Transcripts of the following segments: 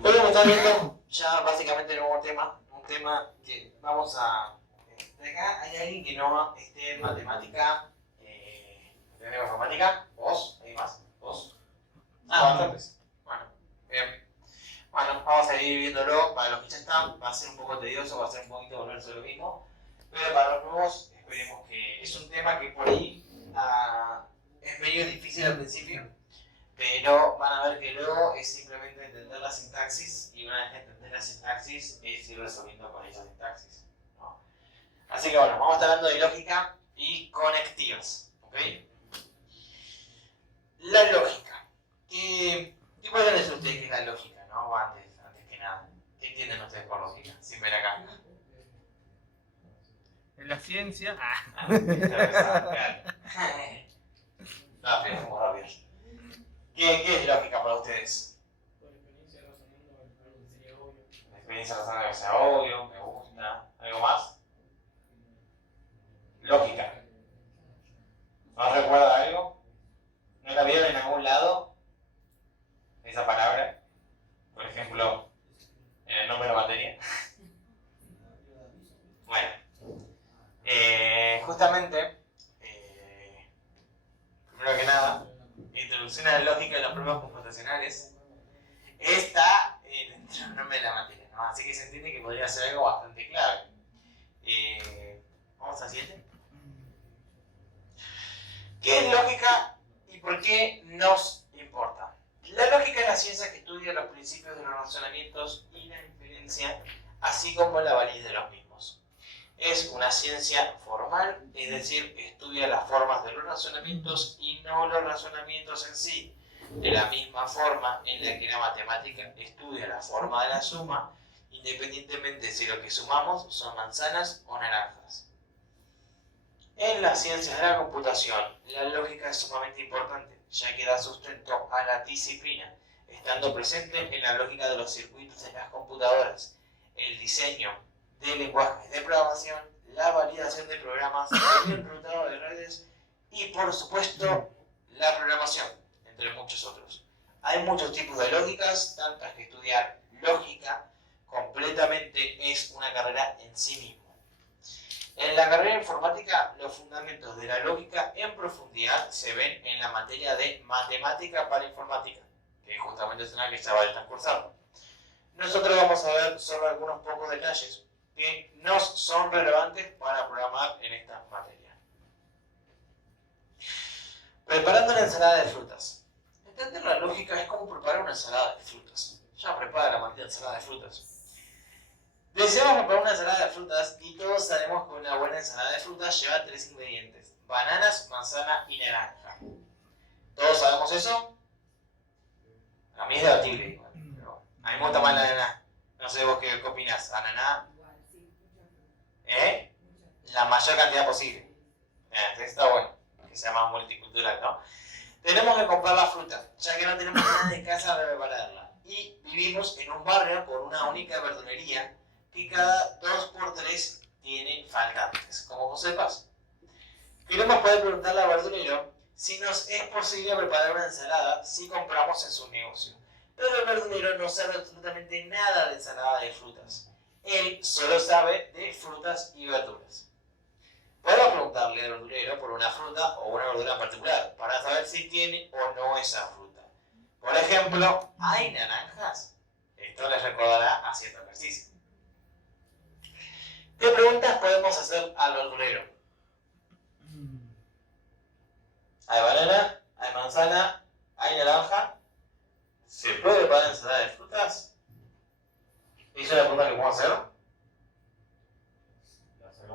Hoy vamos a estar viendo ya básicamente el nuevo tema, un tema que vamos a... De acá hay alguien que no esté en matemática, ¿entendemos informática? ¿Vos? ¿Hay más? ¿Vos? Bastantes. Bueno, bien. Bueno, vamos a ir viéndolo. Para los que ya están, va a ser un poco tedioso, va a ser un poquito volverse lo mismo. Pero para los nuevos, esperemos que... Es un tema que por ahí es medio difícil al principio. Pero van a ver que luego es simplemente entender la sintaxis y una vez que entender la sintaxis es ir resolviendo con esa sintaxis, ¿no? Así que bueno, vamos a estar hablando de lógica y conectivas, ¿ok? La lógica. ¿Qué pueden decir ustedes que es la lógica, no? Antes que nada. ¿Qué entienden ustedes por lógica? Sin ver acá. En la ciencia. No, pero vamos rápido. ¿Qué es lógica para ustedes? Por experiencia razonando algo que sería obvio. La experiencia razonando que sea obvio, me gusta. ¿Algo más? Lógica. ¿No recuerda algo? ¿No la vieron en algún lado? Esa palabra. Por ejemplo, en el nombre de la materia. Bueno. Justamente, primero que nada, introducción a la lógica de las pruebas computacionales está dentro del nombre de la materia, ¿no? Así que se entiende que podría ser algo bastante clave. Vamos al siguiente. ¿Qué es lógica y por qué nos importa? La lógica es la ciencia que estudia los principios de los razonamientos y la inferencia, así como la validez de los mismos. Es una ciencia formal, es decir, estudia las formas de los razonamientos y no los razonamientos en sí. De la misma forma en la que la matemática estudia la forma de la suma, independientemente si lo que sumamos son manzanas o naranjas. En las ciencias de la computación, la lógica es sumamente importante, ya que da sustento a la disciplina, estando presente en la lógica de los circuitos de las computadoras, el diseño de lenguajes de programación, la validación de programas, el enrutado de redes y, por supuesto, la programación, entre muchos otros. Hay muchos tipos de lógicas, tantas que estudiar lógica completamente es una carrera en sí mismo. En la carrera de informática, los fundamentos de la lógica en profundidad se ven en la materia de matemática para informática, que justamente es una que ya va a estar cursando. Nosotros vamos a ver solo algunos pocos detalles que nos son relevantes para programar en esta materia. Preparando una ensalada de frutas. Entender la lógica es como preparar una ensalada de frutas. Ya prepara la maldita ensalada de frutas. Deseamos preparar una ensalada de frutas y todos sabemos que una buena ensalada de frutas lleva 3 ingredientes: bananas, manzana y naranja. ¿Todos sabemos eso? A mí es debatible, pero a mí me gusta más la ananá. No sé vos qué opinás. ¿Ananá? La mayor cantidad posible. Entonces está bueno, que sea más multicultural, ¿no? Tenemos que comprar la fruta, ya que no tenemos nada de casa para prepararla. Y vivimos en un barrio con una única verdulería que cada 2x3 tiene faltantes, como vos sepas. Queremos poder preguntarle al verdulero si nos es posible preparar una ensalada si compramos en su negocio. Pero el verdulero no sabe absolutamente nada de ensalada de frutas. Él solo sabe de frutas y verduras. Podemos preguntarle al verdulero por una fruta o una verdura en particular para saber si tiene o no esa fruta. Por ejemplo, ¿hay naranjas? Esto les recordará haciendo ejercicio. ¿Qué preguntas podemos hacer al verdulero? ¿Hay banana? ¿Hay manzana? ¿Hay naranja? ¿Se puede preparar ensalada de frutas? ¿Esa es la pregunta que podemos hacer?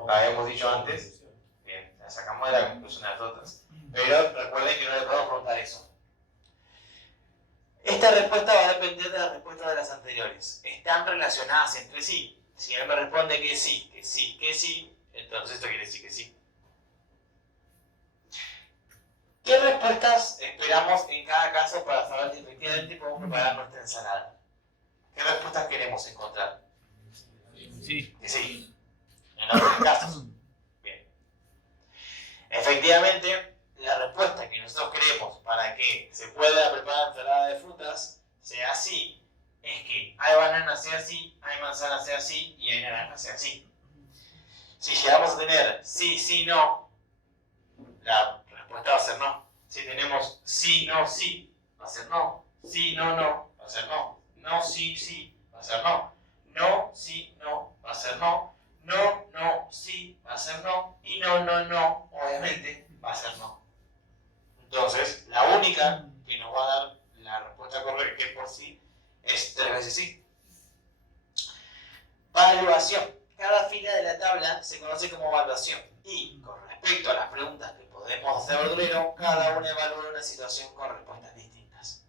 La habíamos dicho antes. Bien, la sacamos de la conclusión de las otras. Pero recuerden que no le podemos preguntar eso. Esta respuesta va a depender de la respuesta de las anteriores. Están relacionadas entre sí. Si él me responde que sí, que sí, que sí, entonces esto quiere decir que sí. ¿Qué respuestas esperamos en cada caso para saber si efectivamente podemos preparar nuestra ensalada? ¿Qué respuestas queremos encontrar? Sí. Que sí. En otros casos. Bien. Efectivamente, la respuesta que nosotros queremos para que se pueda preparar ensalada de frutas sea sí, es que bananas sea así, hay manzanas sea así y hay naranjas sea así. Si llegamos a tener sí, sí, no, la respuesta va a ser no. Si tenemos sí, no, sí, va a ser no. Sí, no, no, va a ser no. No, sí, sí, va a ser no. No, sí, no, va a ser no. No, no, sí, va a ser no. Y no, no, no, obviamente, va a ser no. Entonces, la única que nos va a dar la respuesta correcta que por sí es 3 veces sí. Valuación. Cada fila de la tabla se conoce como valuación. Y con respecto a las preguntas que podemos hacer verdulero, cada una evalúa una situación con respuestas distintas.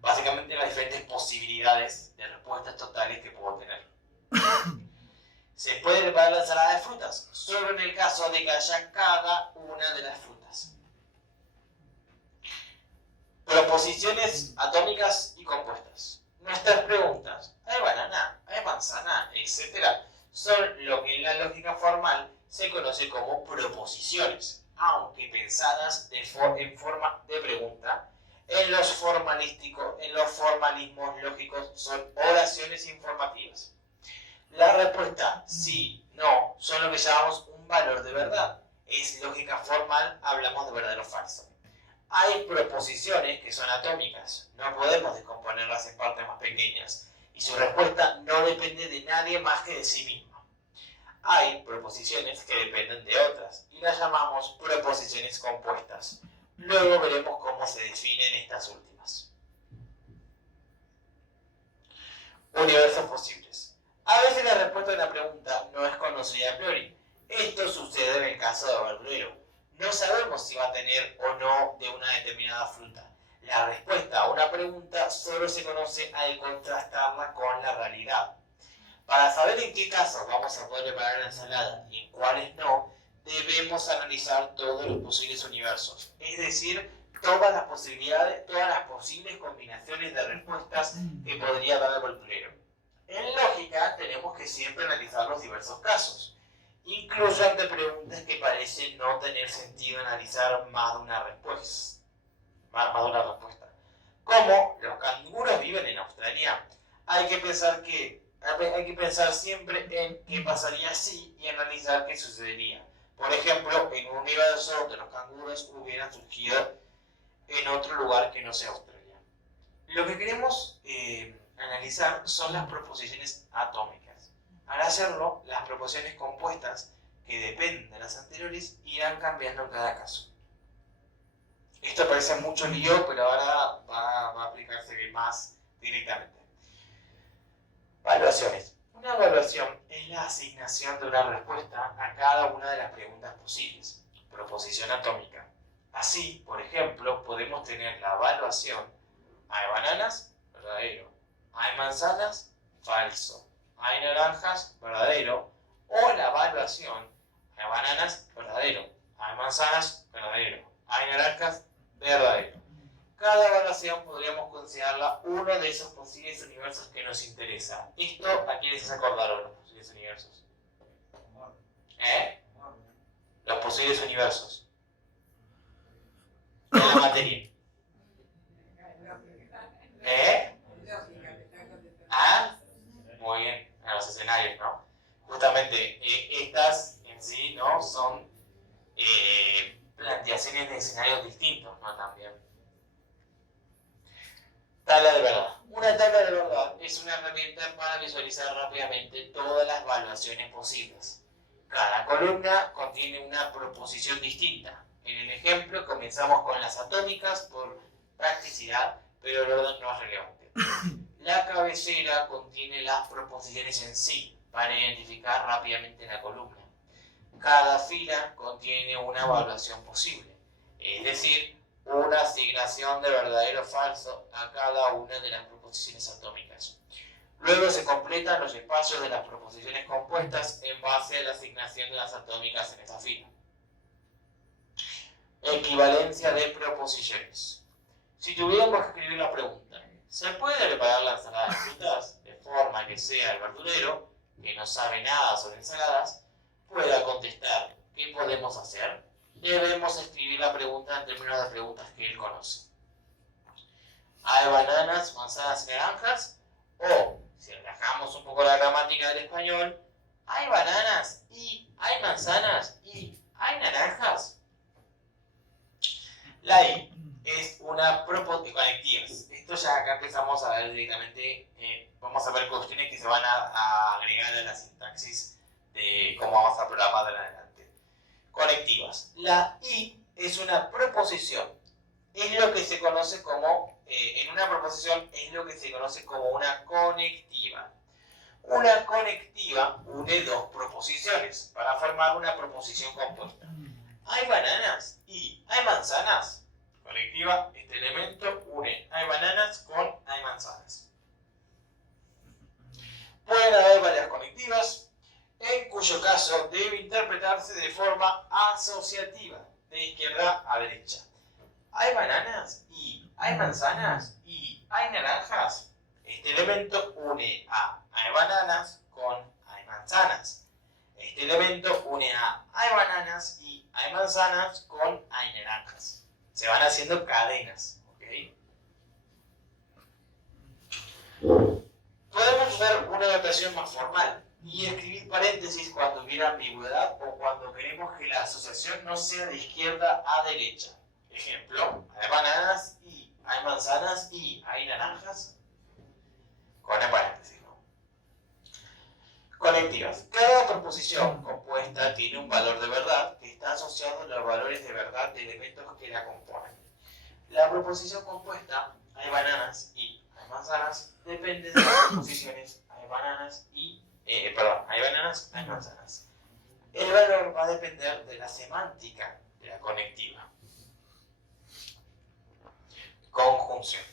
Básicamente las diferentes posibilidades de respuestas totales que puedo tener. Se puede preparar la ensalada de frutas, solo en el caso de que haya cada una de las frutas. Proposiciones atómicas y compuestas. Nuestras preguntas, ¿hay banana? ¿Hay manzana? Etcétera, son lo que en la lógica formal se conoce como proposiciones, aunque pensadas en forma de pregunta. En los formalismos lógicos son oraciones informativas. La respuesta sí, no, son lo que llamamos un valor de verdad. Es lógica formal, hablamos de verdadero o falso. Hay proposiciones que son atómicas, no podemos descomponerlas en partes más pequeñas, y su respuesta no depende de nadie más que de sí misma. Hay proposiciones que dependen de otras, y las llamamos proposiciones compuestas. Luego veremos cómo se definen estas últimas. Universos posibles. A veces la respuesta a una pregunta no es conocida a priori. Esto sucede en el caso de verdulero. No sabemos si va a tener o no de una determinada fruta. La respuesta a una pregunta solo se conoce al contrastarla con la realidad. Para saber en qué casos vamos a poder preparar la ensalada y en cuáles no, debemos analizar todos los posibles universos. Es decir, todas las posibles combinaciones de respuestas que podría dar el verdulero. En lógica, tenemos que siempre analizar los diversos casos, incluso ante preguntas que parecen no tener sentido analizar más de una respuesta. Como los canguros viven en Australia, hay que pensar siempre en qué pasaría si y analizar qué sucedería. Por ejemplo, en un universo donde los canguros hubieran surgido en otro lugar que no sea Australia. Lo que queremos analizar son las proposiciones atómicas. Al hacerlo, las proposiciones compuestas, que dependen de las anteriores, irán cambiando en cada caso. Esto parece mucho lío, pero ahora va a aplicarse más directamente. Evaluaciones. Una evaluación es la asignación de una respuesta a cada una de las preguntas posibles. Proposición atómica. Así, por ejemplo, podemos tener la evaluación: ¿hay bananas? Verdadero. ¿Hay manzanas? Falso. ¿Hay naranjas? Verdadero. O la evaluación: ¿hay bananas? Verdadero. ¿Hay manzanas? Verdadero. ¿Hay naranjas? Verdadero. Cada evaluación podríamos considerarla uno de esos posibles universos que nos interesa. ¿Esto a quién les acordaron los posibles universos? Los posibles universos de la materia. Muy bien, a los escenarios, ¿no? Justamente estas en sí, ¿no?, son planteaciones de escenarios distintos, ¿no? También. Tabla de verdad. Una tabla de verdad es una herramienta para visualizar rápidamente todas las evaluaciones posibles. Cada columna contiene una proposición distinta. En el ejemplo comenzamos con las atómicas por practicidad, pero el orden no es relevante. La cabecera contiene las proposiciones en sí, para identificar rápidamente la columna. Cada fila contiene una evaluación posible, es decir, una asignación de verdadero o falso a cada una de las proposiciones atómicas. Luego se completan los espacios de las proposiciones compuestas en base a la asignación de las atómicas en esta fila. Equivalencia de proposiciones. Si tuviéramos que escribir la pregunta: ¿se puede preparar la ensalada de frutas de forma que sea el verdulero, que no sabe nada sobre ensaladas, pueda contestar qué podemos hacer? Debemos escribir la pregunta en términos de preguntas que él conoce. ¿Hay bananas, manzanas y naranjas? O, si en la semántica del español, hay bananas y hay manzanas y hay naranjas. La I es una proposición de conectivas. Esto ya acá empezamos a ver directamente, vamos a ver cuestiones que se van a agregar a la sintaxis de cómo vamos a programar de adelante. Conectivas. La I es una proposición. Es lo que se conoce como, en una proposición es lo que se conoce como una conectiva. Una conectiva une dos proposiciones para formar una proposición compuesta. Hay bananas y hay manzanas. Conectiva, este elemento une hay bananas con hay manzanas. Pueden haber varias conectivas, en cuyo caso debe interpretarse de forma asociativa, de izquierda a derecha. Hay bananas y hay manzanas y hay naranjas. Este elemento une a hay bananas con hay manzanas. Este elemento une a hay bananas y hay manzanas con hay naranjas. Se van haciendo cadenas, ¿ok? Podemos usar una notación más formal y escribir paréntesis cuando hubiera ambigüedad o cuando queremos que la asociación no sea de izquierda a derecha. Ejemplo, hay bananas y hay manzanas y hay naranjas. Con el paréntesis, ¿no? Conectivas. Cada proposición compuesta tiene un valor de verdad que está asociado a los valores de verdad de elementos que la componen. La proposición compuesta, hay bananas y hay manzanas, depende de las proposiciones, hay bananas y, hay manzanas. El valor va a depender de la semántica de la conectiva. Conjunción.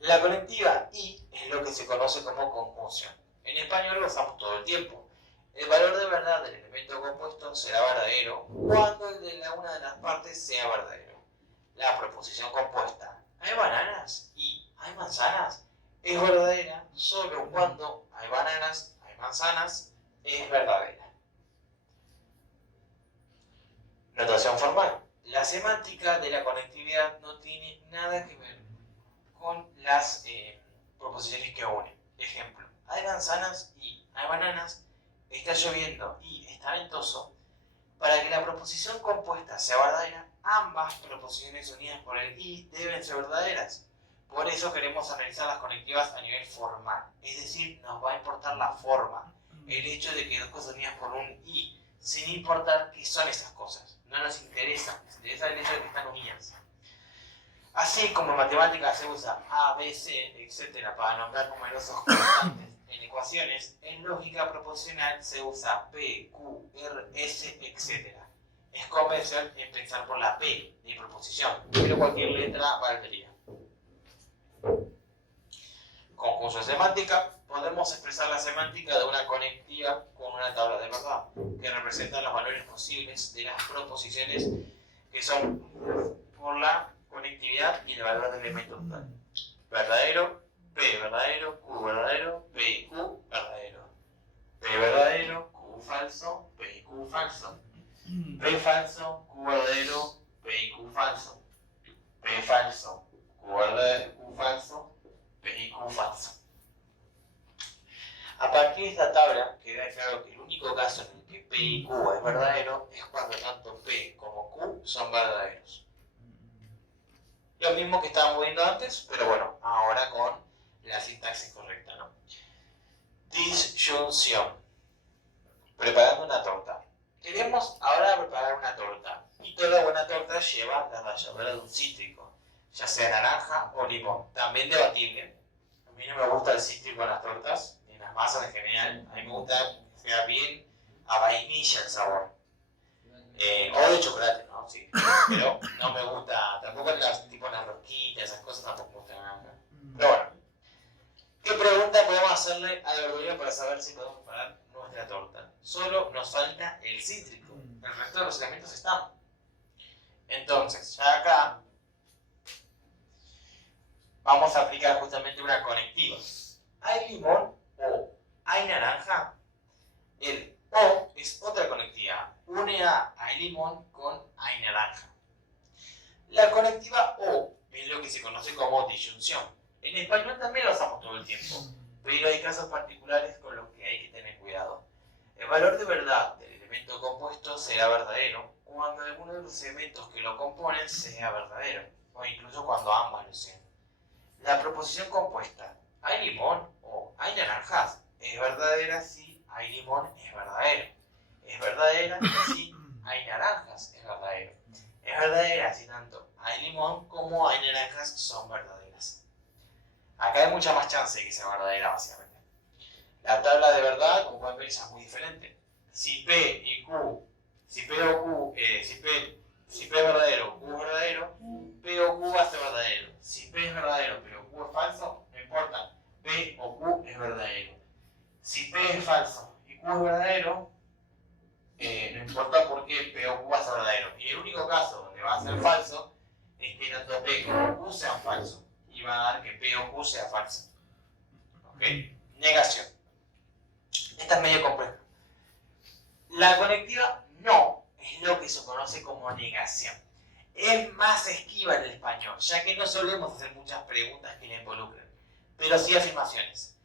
La conectiva y es lo que se conoce como conjunción. En español lo usamos todo el tiempo. El valor de verdad del elemento compuesto será verdadero cuando el de una de las partes sea verdadero. La proposición compuesta, hay bananas y hay manzanas, es verdadera solo cuando hay bananas, hay manzanas, es verdadera. Notación formal. La semántica de la conectividad no tiene nada que ver con las proposiciones que unen. Ejemplo, hay manzanas y hay bananas, está lloviendo y está ventoso. Para que la proposición compuesta sea verdadera, ambas proposiciones unidas por el y deben ser verdaderas. Por eso queremos analizar las conectivas a nivel formal. Es decir, nos va a importar la forma, el hecho de que dos cosas unidas por un y, sin importar qué son esas cosas. No nos interesa, nos interesa el hecho de que están unidas. Así como en matemáticas se usa A, B, C, etc. para nombrar numerosos constantes en ecuaciones, en lógica proposicional se usa P, Q, R, S, etc. Es convención en pensar por la P de proposición, pero cualquier letra valdría. Conjunción semántica. Podemos expresar la semántica de una conectiva con una tabla de verdad, que representa los valores posibles de las proposiciones que son por la conectividad y el valor del elemento total. Verdadero, P verdadero, Q verdadero, P y Q verdadero. P verdadero, Q falso, P y Q falso. P falso, Q verdadero, P y Q falso. P falso, Q verdadero, Q falso, P y Q falso. A partir de esta tabla queda claro que el único caso en el que P y Q es verdadero es cuando tanto P como Q son verdaderos. Lo mismo que estábamos viendo antes, pero bueno, ahora con la sintaxis correcta, ¿no? Disyunción. Preparando una torta. Queremos ahora preparar una torta. Y toda buena torta lleva la ralladura de un cítrico, ya sea naranja o limón. También debatible. A mí no me gusta el cítrico en las tortas, ni en las masas en general. A mí me gusta que sea bien a vainilla el sabor. O de chocolate, ¿no? Sí. Pero no me gusta, tampoco las rosquitas, esas cosas tampoco me gustan nada. Pero bueno, ¿qué pregunta podemos hacerle a la verdurera para saber si podemos preparar nuestra torta? Solo nos falta el cítrico, el resto de los elementos están. Entonces, ya acá vamos a aplicar justamente una conectiva. ¿Hay limón o hay naranja? El o es otra conectiva. Une a hay limón con hay naranja. La conectiva o es lo que se conoce como disyunción. En español también lo usamos todo el tiempo, pero digo, hay casos particulares con los que hay que tener cuidado. El valor de verdad del elemento compuesto será verdadero cuando alguno de los elementos que lo componen sea verdadero, o incluso cuando ambos lo sean. La proposición compuesta ¿hay limón o hay naranjas? Es verdadera si hay limón, es verdadero. Es verdadera si hay naranjas, es verdadero. Es verdadera si tanto hay limón como hay naranjas son verdaderas. Acá hay mucha más chance de que sea verdadera, básicamente. La tabla de verdad, como pueden ver, es muy diferente. Si P y Q, si P o Q, si P es verdadero, Q es verdadero, P o Q va a ser verdadero. Si P es verdadero pero Q es falso, no importa. P o Q es verdadero. Si P es falso y Q es verdadero, no importa por qué P o Q va a ser verdadero. Y el único caso donde va a ser falso es que tanto P como Q sean falsos. Y va a dar que P o Q sea falso. ¿Ok? Negación. Esta es medio compleja. La conectiva no es lo que se conoce como negación. Es más esquiva en el español, ya que no solemos hacer muchas preguntas que la involucren, pero sí afirmaciones.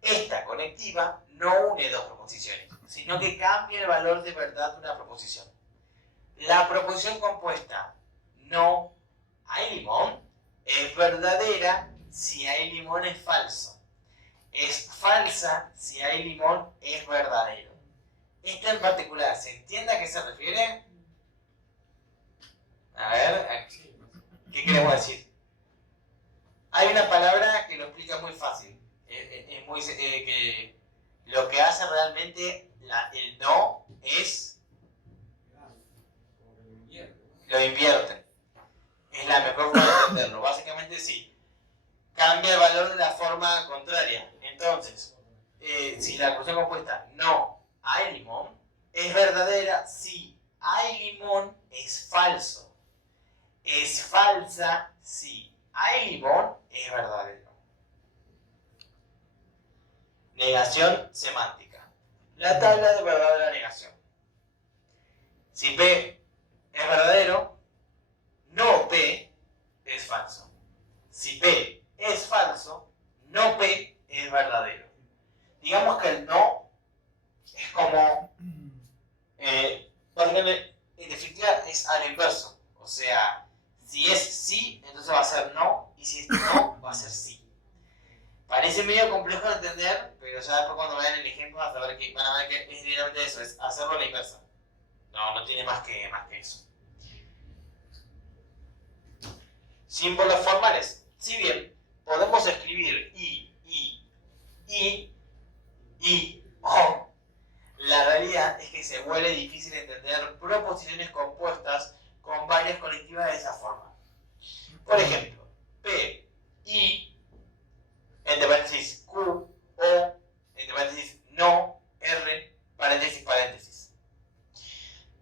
Esta conectiva no une dos proposiciones, sino que cambia el valor de verdad de una proposición. La proposición compuesta no hay limón es verdadera si hay limón es falso. Es falsa si hay limón es verdadero. Esta en particular, ¿se entiende a qué se refiere? A ver, ¿qué queremos decir? Hay una palabra que lo explica muy fácil. Es muy, que lo que hace realmente el no es lo invierte. Es la mejor forma de entenderlo. Básicamente sí. Cambia el valor de la forma contraria. Entonces, si la cuestión compuesta no hay limón, es verdadera si hay limón es falso. Es falsa si hay limón es verdadero. Negación semántica. La tabla de verdad de la negación. Si P es verdadero, no P es falso. Si P es falso, no P es verdadero. Digamos que el no es como, en definitiva es a lo inverso. O sea, si es sí, entonces va a ser no, y si es no, va a ser sí. Parece medio complejo de entender, pero ya después cuando vean el ejemplo van a ver que es directamente eso, es hacerlo a la inversa. No tiene más que eso. Símbolos formales. Si bien podemos escribir o, la realidad es que se vuelve difícil entender proposiciones compuestas con varias conectivas de esa forma. Por ejemplo, P, I, entre paréntesis Q, O, entre paréntesis no, R, paréntesis, paréntesis.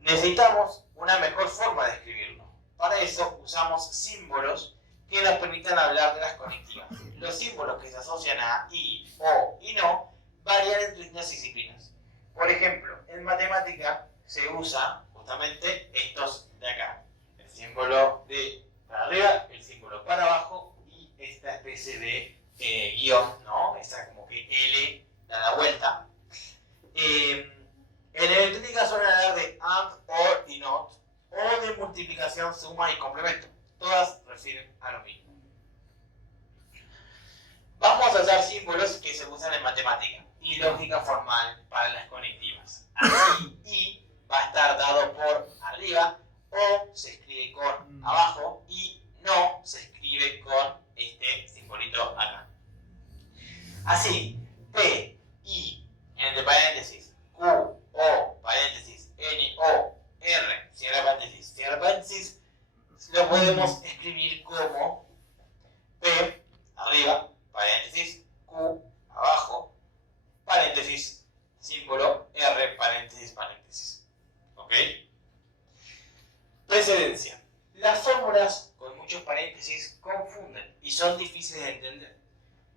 Necesitamos una mejor forma de escribirlo. Para eso usamos símbolos que nos permitan hablar de las conectivas. Los símbolos que se asocian a I, O y no varían entre distintas disciplinas. Por ejemplo, en matemática se usa justamente estos de acá. El símbolo de para arriba, el símbolo para abajo y esta especie de guión, ¿no? Esta como que L da la vuelta. En electrónica suelen hablar de AND, OR y NOT, o de multiplicación, suma y complemento. Todas refieren a lo mismo. Vamos a usar símbolos que se usan en matemática y lógica formal para las conectivas. Así, I va a estar dado por arriba, O se escribe con abajo y no se escribe con este simbolito acá. Así, P, I, entre paréntesis, Q, O, paréntesis, N, O, R, cierra paréntesis, lo podemos escribir como P, arriba, paréntesis, Q, abajo, paréntesis, símbolo, R, paréntesis, paréntesis. ¿Ok? Precedencia. Las fórmulas con muchos paréntesis confunden y son difíciles de entender.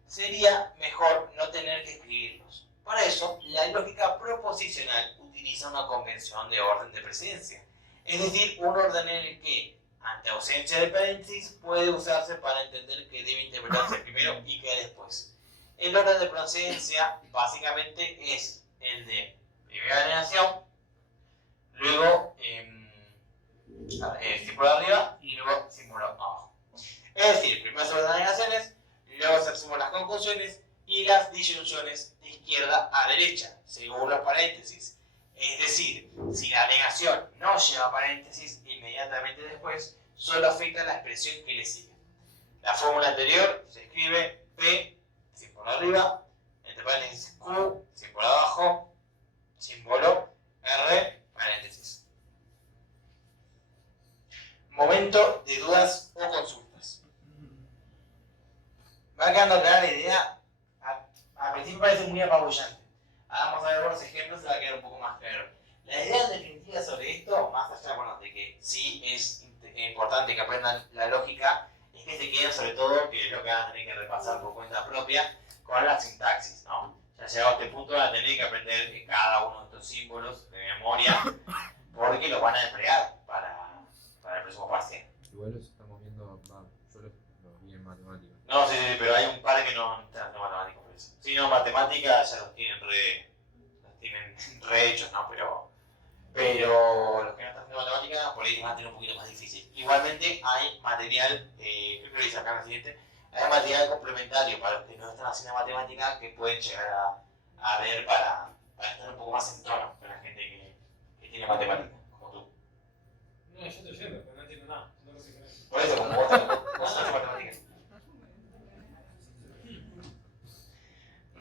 Sería mejor no tener que escribirlos. Para eso, la lógica proposicional utiliza una convención de orden de precedencia, es decir, un orden en el que, ante ausencia de paréntesis, puede usarse para entender que debe interpretarse primero y que después. El orden de procedencia básicamente es el de primera negación, luego símbolo arriba y luego símbolo abajo. Es decir, primero se ordenan las negaciones, luego se suman las conjunciones y las disyunciones de izquierda a derecha, según los paréntesis. Es decir, si la negación no lleva paréntesis, inmediatamente después solo afecta la expresión que le sigue. La fórmula anterior se escribe P, símbolo arriba, entre paréntesis Q, símbolo abajo, símbolo R, paréntesis. Momento de dudas o consultas. Va quedando clara la idea. Al principio parece muy apabullante. Ahora vamos a ver algunos ejemplos y va a quedar un poco más claro. La idea definitiva sobre esto, más allá de que sí es importante que aprendan la lógica, es que se queden sobre todo, que es lo que van a tener que repasar por cuenta propia, con la sintaxis, ¿no? Ya llegado a este punto van a tener que aprender cada uno de estos símbolos de memoria, porque los van a emplear para el próximo parcial. Igual los estamos viendo, yo los vi en matemáticas. No, sí, sí, pero hay un par que no están de matemáticas por eso. Si no, matemáticas ya los tienen re hechos, ¿no? Pero los que no están haciendo matemáticas, por ahí van a tener un poquito más difícil. Igualmente hay material, creo que lo dice acá en el siguiente, hay material complementario para los que no están haciendo matemáticas que pueden llegar a ver para estar un poco más en tono con la gente que tiene matemáticas, como tú. No, yo estoy yendo, pero no entiendo nada. No sé qué es. Por eso, como vos haces matemáticas.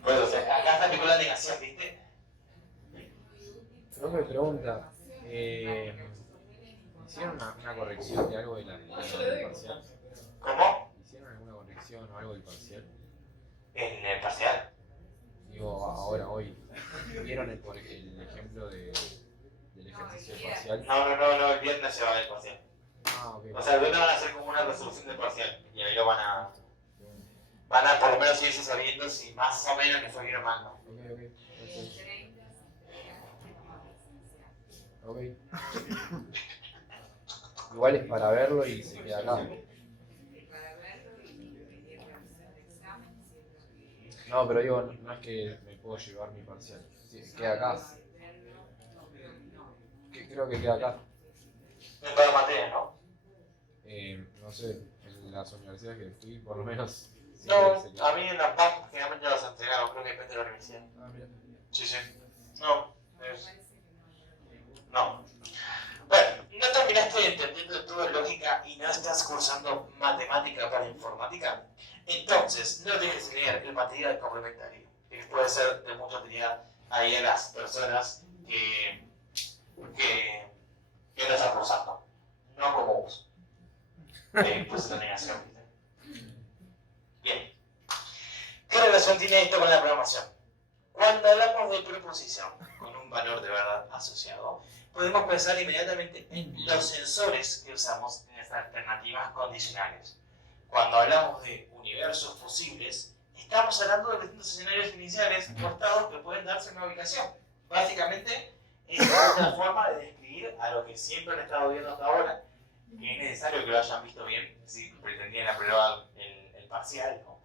Por eso, o sea, acá está aplicó la negación, ¿viste? Profe, pregunta, ¿hicieron una corrección de algo del parcial? ¿Cómo? ¿Hicieron alguna corrección o algo del parcial? En el parcial. Digo, ahora, hoy, ¿vieron el ejemplo del ejercicio parcial? No, el viernes se va a ver el parcial. Ah, ok. O sea, el viernes van a hacer como una resolución del parcial y ahí lo van a por lo menos irse sabiendo si más o menos le fue bien o mal, ¿no? Ok. Igual es para verlo y se queda acá. No, pero digo, no es que me puedo llevar mi parcial. Sí, queda acá. Creo que queda acá. En todas las materias, ¿no? No sé, en las universidades que fui, por lo menos. No, se queda. a mí en la PAC generalmente los entregaron, creo que depende de la universidad. Ah, mira. Sí. No. No. Bueno, no terminaste entendiendo toda lógica y no estás cursando matemática para informática. Entonces, no dejes de leer el material complementario, que puede ser de mucha utilidad ahí a las personas que lo están cursando, no como vos. Pues la negación, ¿viste? Bien. ¿Qué relación tiene esto con la programación? Cuando hablamos de preposición con un valor de verdad asociado, podemos pensar inmediatamente en los sensores que usamos en estas alternativas condicionales. Cuando hablamos de universos posibles, estamos hablando de distintos escenarios iniciales o estados que pueden darse en una ubicación. Básicamente, es una forma de describir a lo que siempre han estado viendo hasta ahora, que es necesario que lo hayan visto bien si pretendían aprobar el parcial, ¿no?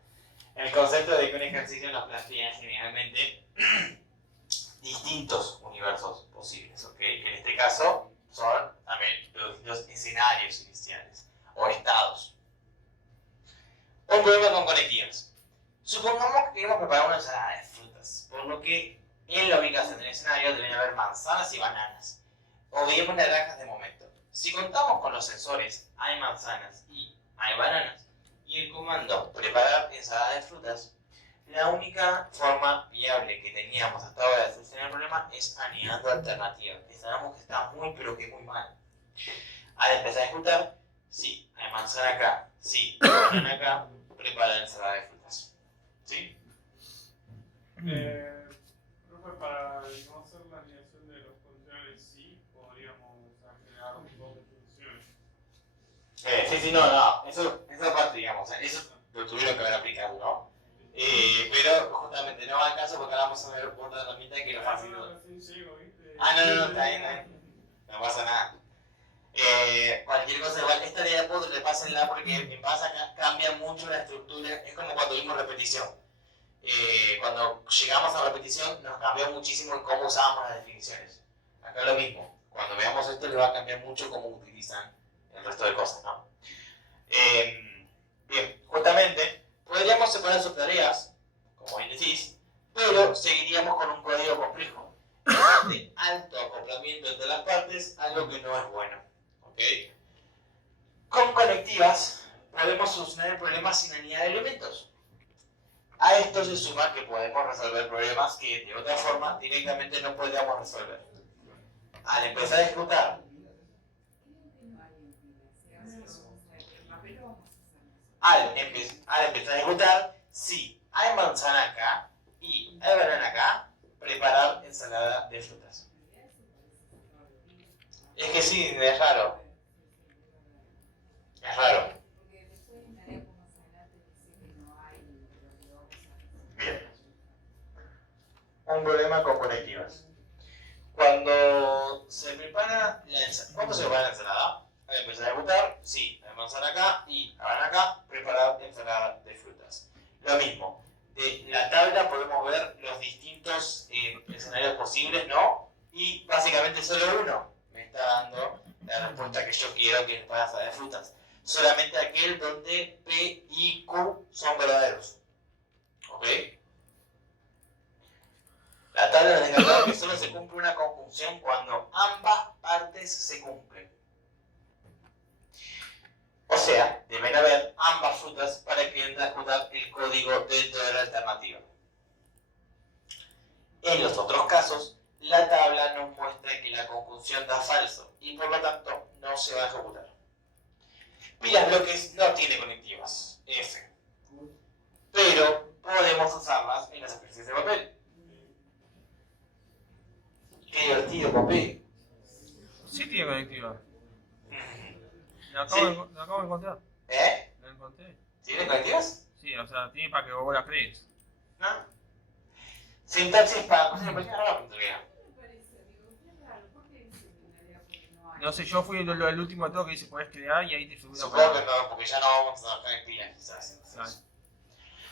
El concepto de que un ejercicio nos plantea generalmente distintos universos posibles, ¿ok? Que en este caso son también los distintos escenarios iniciales o estados. Un problema con conectivas. Supongamos que queremos preparar una ensalada de frutas, por lo que en la ubicación del escenario deben haber manzanas y bananas, o bien naranjas de momento. Si contamos con los sensores, hay manzanas y hay bananas, y el comando preparar ensalada de frutas, la única forma viable que teníamos hasta ahora de solucionar el problema es anidando alternativas, que sabemos que está muy pero que muy mal. Al empezar a ejecutar, sí, hay manzana acá, sí, hay banana acá, prepara ensalada de frutas. ¿Sí? Profe, para no hacer la alineación de los condicionales, sí, podríamos agregar dos definiciones. Sí, no, esa parte, digamos, eso lo tuvieron que haber aplicado, ¿no? Pero justamente no va al caso porque ahora vamos a ver otra herramienta que nos facilita. No, está bien. No pasa nada. Cualquier cosa igual, esta idea repásenla porque en base acá cambia mucho la estructura, es como cuando vimos repetición. cuando llegamos a repetición nos cambió muchísimo en cómo usábamos las definiciones. Acá lo mismo, cuando veamos esto les va a cambiar mucho cómo utilizan el resto de cosas, ¿no? Bien, justamente podríamos separar sus tareas, como bien decís, pero seguiríamos con un código complejo, de alto acoplamiento entre las partes, algo que no es bueno, ¿ok? Con conectivas podemos solucionar el problema sin añadir elementos. A esto se suma que podemos resolver problemas que de otra forma directamente no podríamos resolver. Al empezar a ejecutar, al empezar a ejecutar, si hay manzana acá y hay banana acá, preparar ensalada de frutas. Es que sí, es raro. Es raro. Bien. Un problema con conectivas. Cuando se prepara la ensalada, ¿cuándo se prepara la ensalada? Al empezar a ejecutar, sí, hay manzana acá y banana acá, preparar ensalada de frutas. Lo mismo. De la tabla podemos ver los distintos escenarios posibles, ¿no? Y básicamente solo uno me está dando la respuesta que yo quiero, que es para ensalada de frutas. Solamente aquel donde P y Q son verdaderos. ¿Ok? La tabla nos deja que solo se cumple una conjunción cuando ambas partes se cumplen. O sea, deben haber ambas frutas para que entre a ejecutar el código dentro de la alternativa. En los otros casos, la tabla nos muestra que la conjunción da falso y por lo tanto no se va a ejecutar. Pilas bloques no tiene conectivas, F. Pero podemos usarlas en las ejercicios de papel. Qué divertido, papel. Sí tiene conectiva. Lo Sí. acabo de encontrar. ¿Eh? Lo encontré. ¿Tiene conectivas? Sí, o sea, tiene para que vos la crees. ¿No? Sintaxis para cosas de pequeña no tendría. No sé, yo fui el último de todo que dice podés crear y ahí te figura. Supongo que no, porque ya no vamos a trabajar en pilas, quizás.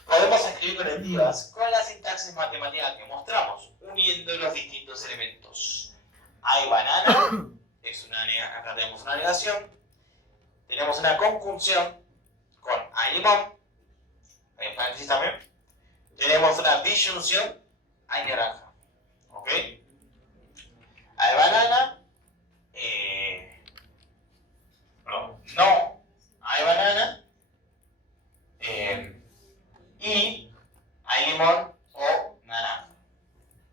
Podemos escribir conectivas con la sintaxis matemática que mostramos, uniendo los distintos elementos. Hay banana, acá tenemos una negación. Tenemos una conjunción con hay limón, hay paréntesis también. Tenemos una disyunción, hay naranja. ¿Ok? Hay banana, no hay banana, y hay limón o naranja.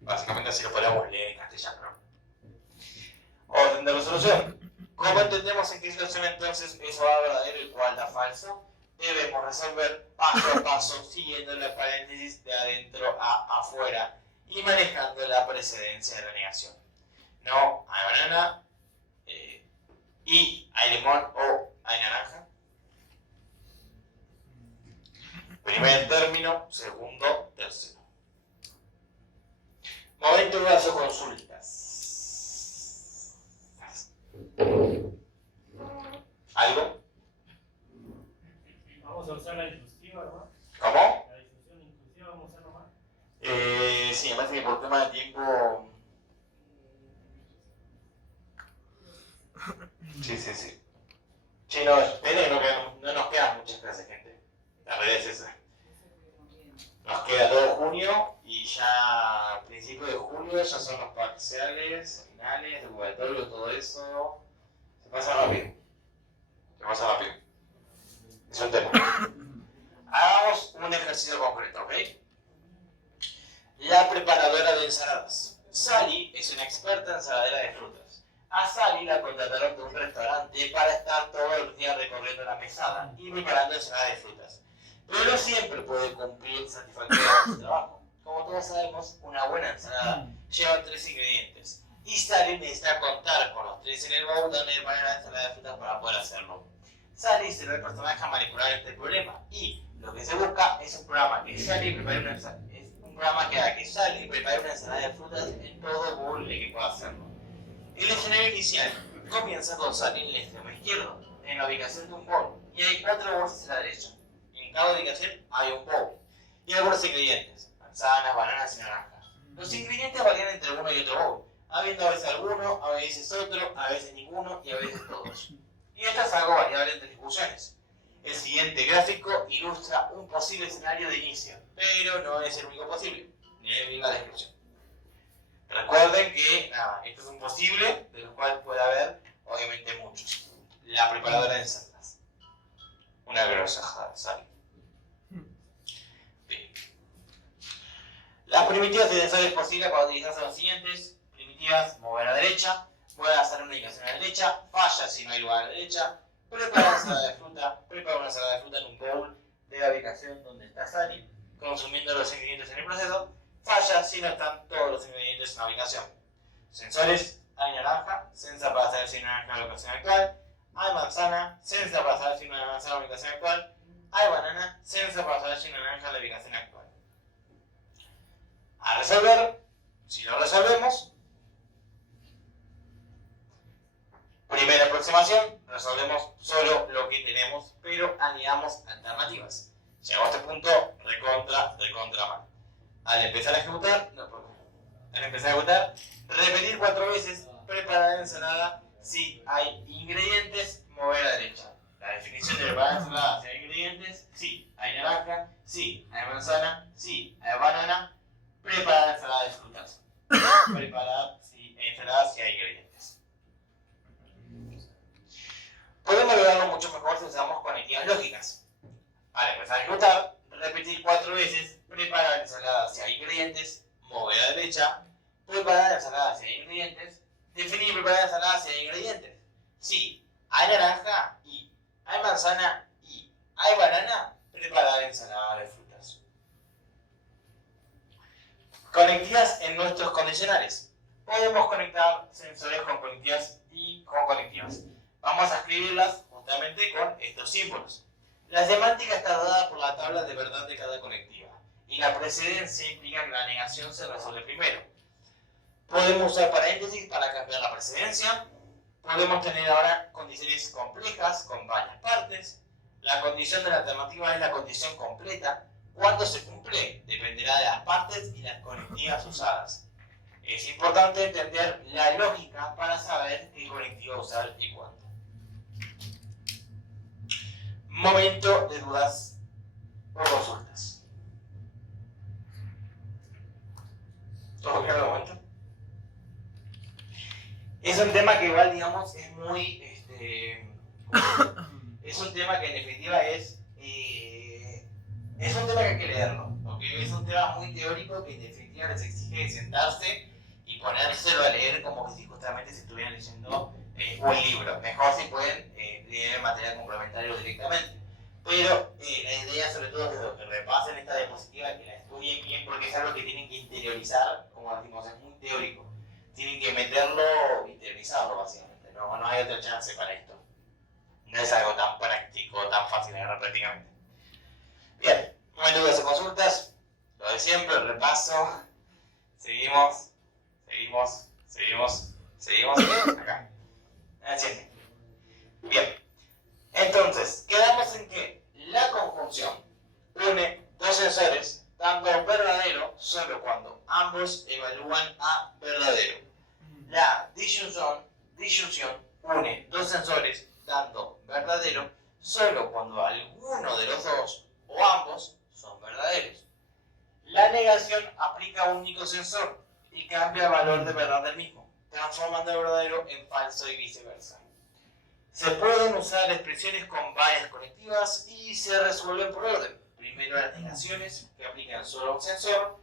Básicamente así lo podemos leer en castellano. Orden de resolución. ¿Cómo entendemos en qué situación entonces eso da verdadero y cuál da falso? Debemos resolver paso a paso siguiendo la paréntesis de adentro a afuera y manejando la precedencia de la negación. No hay banana, y hay limón o hay naranja. Primer término, segundo, tercero. Momento de las consultas. ¿Algo? Vamos a usar la inclusiva, ¿no? ¿Cómo? La difusión inclusiva vamos a usar nomás. Sí, me parece que por tema de tiempo. Sí. Sí, no, esperen, no nos quedan muchas clases, gente. La realidad es esa. Nos queda todo junio y ya a principios de julio ya son los parciales, finales, recuperatorios, todo eso. Se pasa rápido. Es un tema. Hagamos un ejercicio concreto, ¿ok? La preparadora de ensaladas. Sally es una experta ensaladera de frutas. A Sally la contrataron de un restaurante para estar todo el día recorriendo la mesada y preparando ensaladas de frutas. Pero no siempre puede cumplir satisfactoriamente su trabajo. Como todos sabemos, una buena ensalada lleva 3 ingredientes. Y Sally necesita contar con los 3 en el bowl donde va la ensalada de frutas para poder hacerlo. Sally será el personaje a manipular este problema. Y lo que se busca es un programa que Sally prepare una ensalada. Es un programa que haga que Sally prepare una ensalada de frutas en todo bowl en el que pueda hacerlo. El escenario inicial comienza con Sally en el extremo izquierdo, en la ubicación de un bowl. Y hay 4 bowls a la derecha. En cada ubicación hay un bowl y algunos ingredientes. manzanas, bananas y naranjas. Los ingredientes varían entre uno y otro bowl, habiendo a veces alguno, a veces otro, a veces ninguno y a veces todos. Y esto es algo variable entre distribuciones. El siguiente gráfico ilustra un posible escenario de inicio, pero no es el único posible, ni hay la descripción. Recuerden que esto es un posible, de los cuales puede haber, obviamente, muchos. La preparadora de ensaladas. Una grosa sal. Bien. Las primitivas necesarias posibles para utilizar son las siguientes. Primitivas, mover a la derecha. Voy a hacer una indicación a la derecha. Falla si no hay lugar a la derecha. Prepara una ensalada de fruta. Prepara una ensalada de fruta en un bowl de la ubicación donde está Sally, consumiendo los ingredientes en el proceso. Falla si no están todos los ingredientes en la ubicación. Sensores, hay naranja, sensa para saber si hay naranja en la ubicación actual. Hay manzana, sensa para saber si hay una manzana en la ubicación actual. Hay banana, sensa para saber si hay una naranja en la ubicación actual. A resolver, si lo resolvemos, primera aproximación, resolvemos solo lo que tenemos, pero añadamos alternativas. Llegamos a este punto, recontra mal. Al empezar a ejecutar, repetir 4 veces, preparar la ensalada si hay ingredientes, mover a la derecha. La definición de preparar la ensalada si hay ingredientes, sí, hay naranja, sí, hay manzana, sí, hay banana, preparar la ensalada de frutas. Preparar ensalada si hay ingredientes. Podemos lograrlo mucho mejor si usamos conectivas lógicas. Al empezar a ejecutar, repetir 4 veces, preparar la ensalada si hay ingredientes, mover a la derecha, preparar la ensalada si hay ingredientes, definir y preparar la ensalada si hay ingredientes. Sí, hay naranja y hay manzana y hay banana, preparar la ensalada de frutas. Conectivas en nuestros condicionales. Podemos conectar sensores con conectivas y con conectivas. Vamos a escribirlas justamente con estos símbolos. La semántica está dada por la tabla de verdad de cada conectiva, y la precedencia implica que la negación se resuelve primero. Podemos usar paréntesis para cambiar la precedencia. Podemos tener ahora condiciones complejas con varias partes. La condición de la alternativa es la condición completa. Cuándo se cumple dependerá de las partes y las conectivas usadas. Es importante entender la lógica para saber qué conectiva usar y cuándo. Momento de dudas o consultas. ¿Todo claro de momento? Es un tema que igual, digamos, es muy... es un tema que en definitiva es un tema que hay que leerlo, porque es un tema muy teórico que en definitiva les exige sentarse y ponérselo a leer como que si justamente se estuvieran leyendo un libro. Mejor si pueden leer material complementario directamente. Pero la idea sobre todo es que repasen esta diapositiva, que la estudien bien, porque es algo que tienen que interiorizar, como decimos, es muy teórico. Tienen que meterlo, interiorizarlo básicamente, no hay otra chance para esto. No es algo tan práctico, tan fácil de agarrar prácticamente. Bien, no hay dudas o consultas, lo de siempre, el repaso. Seguimos, acá. Así. Bien, entonces, quedamos en que la conjunción une dos sensores dando verdadero solo cuando ambos evalúan a verdadero. La disyunción une dos sensores dando verdadero solo cuando alguno de los dos o ambos son verdaderos. La negación aplica a un único sensor y cambia el valor de verdad del mismo, transformando el verdadero en falso y viceversa. Se pueden usar expresiones con varias conectivas y se resuelven por orden. Primero las negaciones, que aplican solo a un sensor,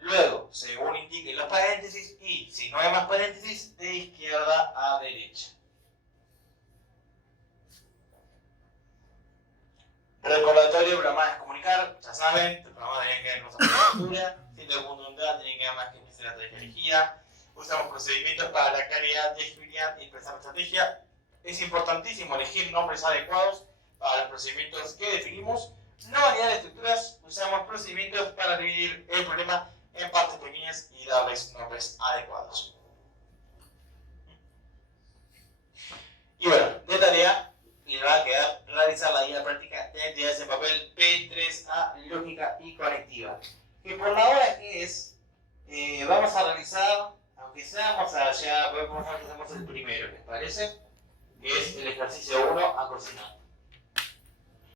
luego, según indiquen los paréntesis, y si no hay más paréntesis, de izquierda a derecha. Recordatorio, programa de comunicar, ya saben, el programa tiene que ver con la lectura, siendo el punto de tiene que ver más que la estrategia elegida. Usamos procedimientos para la claridad, flexibilidad y expresar estrategia. Es importantísimo elegir nombres adecuados para los procedimientos que definimos. No variar estructuras, usamos procedimientos para dividir el problema en partes pequeñas y darles nombres adecuados. Y bueno, de tarea le va a quedar realizar la guía práctica de actividades en papel P3A, lógica y conectiva. que por la hora que es, vamos a realizar, aunque seamos allá, vamos a realizar el primero, ¿les parece? Que es el ejercicio 1 a cocinar.